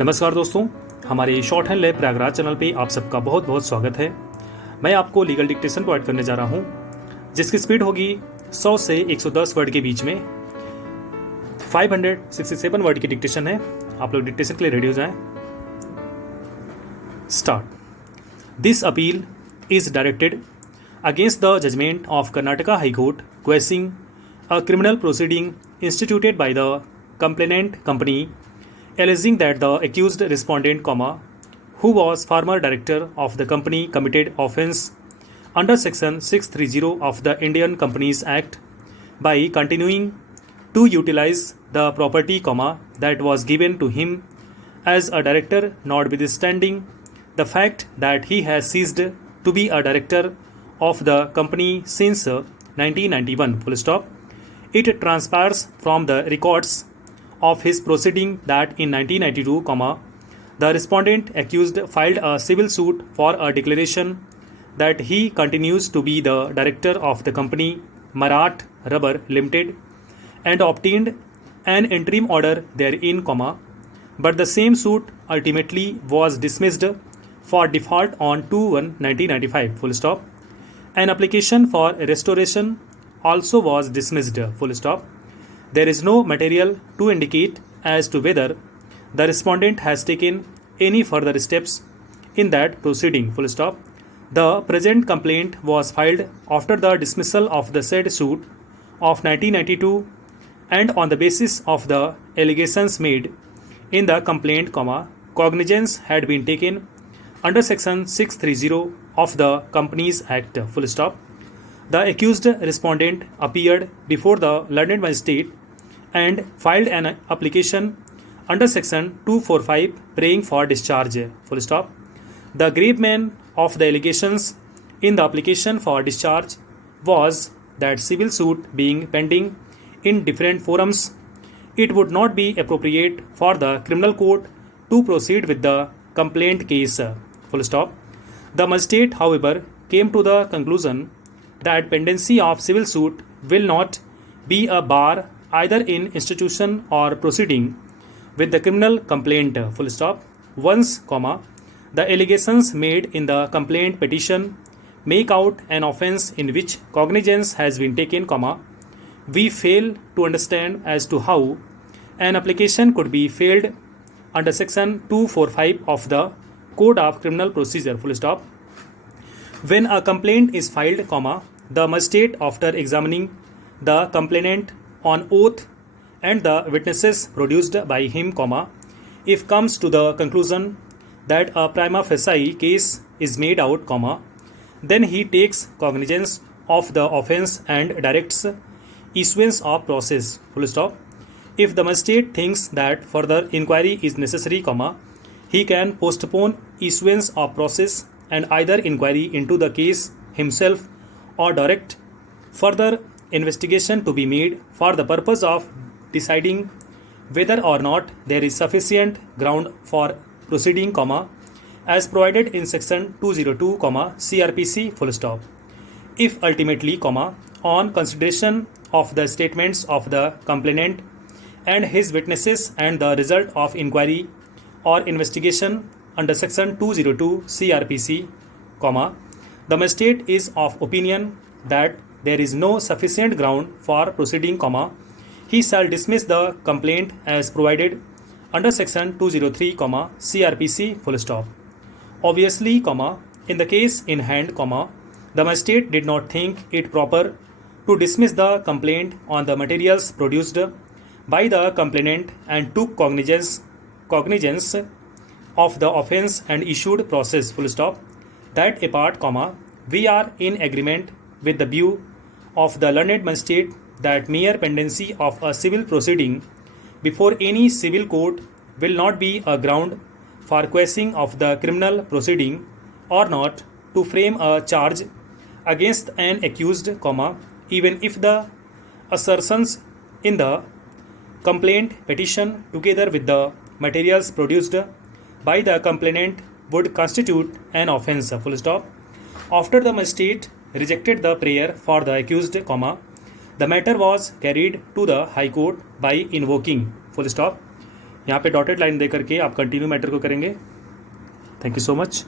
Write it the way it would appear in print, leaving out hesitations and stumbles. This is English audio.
नमस्कार दोस्तों, हमारे short hand lab Prayagraj channel पे आप सबका बहुत बहुत स्वागत है। मैं आपको लीगल डिक्टेशन प्रोवाइड करने जा रहा हूँ जिसकी स्पीड होगी 100 से 110 वर्ड के बीच में। 567 वर्ड की डिक्टेशन है। आप लोग डिक्टेशन के लिए रेडी हो जाएं। Start. This appeal is directed against the judgement of Karnataka high court questioning a criminal proceeding instituted by the complainant company alleging that the accused respondent, who was former director of the company, committed offence under section 630 of the Indian Companies Act by continuing to utilize the property, that was given to him as a director, notwithstanding the fact that he has ceased to be a director of the company since 1991. Full stop. It transpires from the records of his proceeding that in 1992, the respondent accused filed a civil suit for a declaration that he continues to be the director of the company Marat Rubber Limited and obtained an interim order therein, but the same suit ultimately was dismissed for default on 2/1/1995. Full stop. An application for restoration also was dismissed. Full stop. There is no material to indicate as to whether the respondent has taken any further steps in that proceeding. Full stop. The present complaint was filed after the dismissal of the said suit of 1992 and on the basis of the allegations made in the complaint, cognizance had been taken under section 630 of the Companies Act. Full stop. The accused respondent appeared before the learned magistrate and filed an application under section 245 praying for discharge. Full stop. The gravamen of the allegations in the application for discharge was that civil suit being pending in different forums, it would not be appropriate for the criminal court to proceed with the complaint case. Full stop. The magistrate, however, came to the conclusion that pendency of civil suit will not be a bar either in institution or proceeding with the criminal complaint. Full stop. Once, the allegations made in the complaint petition make out an offence in which cognizance has been taken, we fail to understand as to how an application could be filed under section 245 of the Code of Criminal Procedure. Full stop. When a complaint is filed, the magistrate, after examining the complainant on oath and the witnesses produced by him, if comes to the conclusion that a prima facie case is made out, then he takes cognizance of the offence and directs issuance of process. Full stop. If the magistrate thinks that further inquiry is necessary, he can postpone issuance of process and either inquiry into the case himself or direct further investigation to be made for the purpose of deciding whether or not there is sufficient ground for proceeding, as provided in section 202, CRPC. Full stop. If ultimately, on consideration of the statements of the complainant and his witnesses and the result of inquiry or investigation under section 202 CRPC, the magistrate is of opinion that there is no sufficient ground for proceeding, he shall dismiss the complaint as provided under section 203, CRPC. Full stop. Obviously, in the case in hand, the magistrate did not think it proper to dismiss the complaint on the materials produced by the complainant and took cognizance of the offence and issued process. Full stop. That apart, we are in agreement with the view of the learned magistrate that mere pendency of a civil proceeding before any civil court will not be a ground for questioning of the criminal proceeding or not to frame a charge against an accused, even if the assertions in the complaint petition together with the materials produced by the complainant would constitute an offence. Full stop. After the magistrate rejected the prayer for the accused, the matter was carried to the High Court by invoking. Full stop. यहाँ पे dotted line दे करके आप continue matter को करेंगे। Thank you so much.